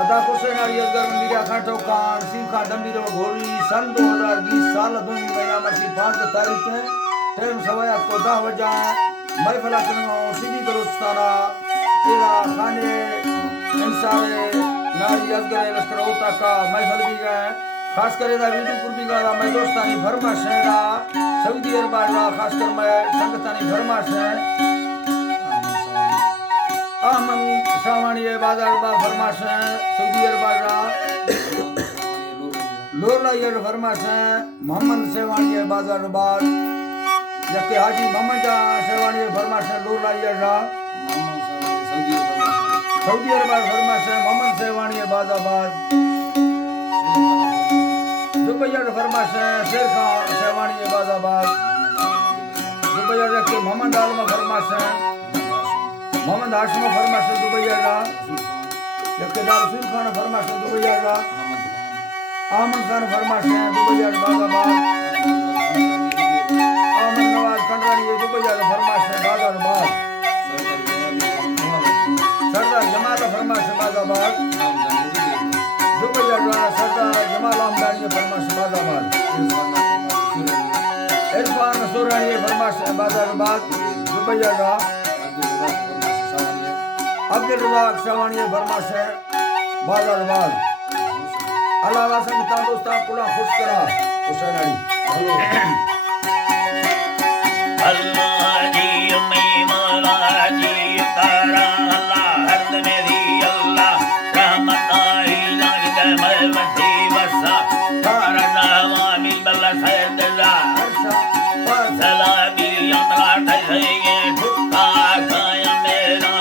अदा कुशेना यजगर मंदिरा खाटो कान सीखा डंबीरो घोड़ी सन 2020 साल 2 महीना मसी 5 तारीख है टाइम सवाया को 10 बजा महफिल करनो सीधी करोस्ताना तेरा खाने इंसारे नारी यजगर लश्कर होता का महफिल भी गए खास करे दा वीडियो भी गाला मैं दोस्तानी फरमाश है दा सऊदी अरब रा खास कर मैं संगतानी फरमाश है आमन सावानी बाजार बा फरमाश है सऊदी अरब रा लोला ये फरमाश है मोहम्मद सेवानी बाजार बाद जबकि हाजी मोहम्मद सेवानी फरमाश है लोला ये रा सऊदी अरब फरमाश है मोहम्मद सेवानी बाजाबाद दुबई फरमाश है शेर खान सेवानी बाजाबाद दुबई के मोहम्मद आलम फरमाश है मोहम्मद हाशिम फरमाश दुबई का जबकि रसूल खान फरमाश दुबई का आमन खान फरमाश दुबई बाजाबाद आमन नवाज कंडरानी दुबई का फरमाश बाजाबाद सरदार जमाल फरमाश बाजाबाद दुबई का सरदार जमाल अमदानी फरमाश बाजाबाद इरफान सोरानी फरमाश बाजाबाद दुबई का अब्दुल रज़ाक सवानी फरमाश है बाजारबाद अल्लाह संगता दोस्ता पुला खुश करा हुसैन अल्लाह जी मैं मौला जी तारा अल्लाह हर मेरी अल्लाह रहमत आइला के मलमती वसा तारा नामा मिल बल्ला सैदला सलामी अमरा ठहरे ठुका खाया मेरा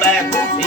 Bye.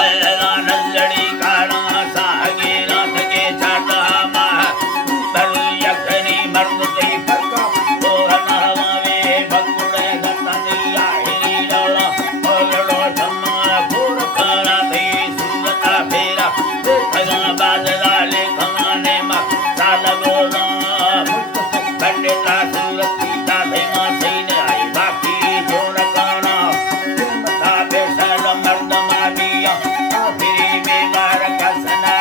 मैला नल्लड़ी काड़ा सागे रात के छाता माह बल यखनी मर्द ती फरका ओ हनावे भगुड़े गतनिया हिरी डोला ओलड़ो छमा पूर करा दी सुरता फेरा देखगा बादला ले खमाने मा साल गोला पंडिता सुरती ताधे मा सैन आई बाकी जोड़ काना मता बेसर मर्द मादिया आखिरी बेगार कसना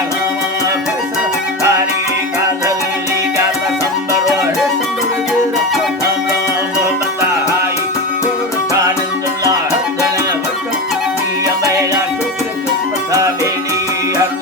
फैसा तारी का धली का संबरो रे संदर जे रखा मोहब्बता आई आनंदुल्लाह हदन फरका दिया मेरा छोकरे किस्मत बेली हर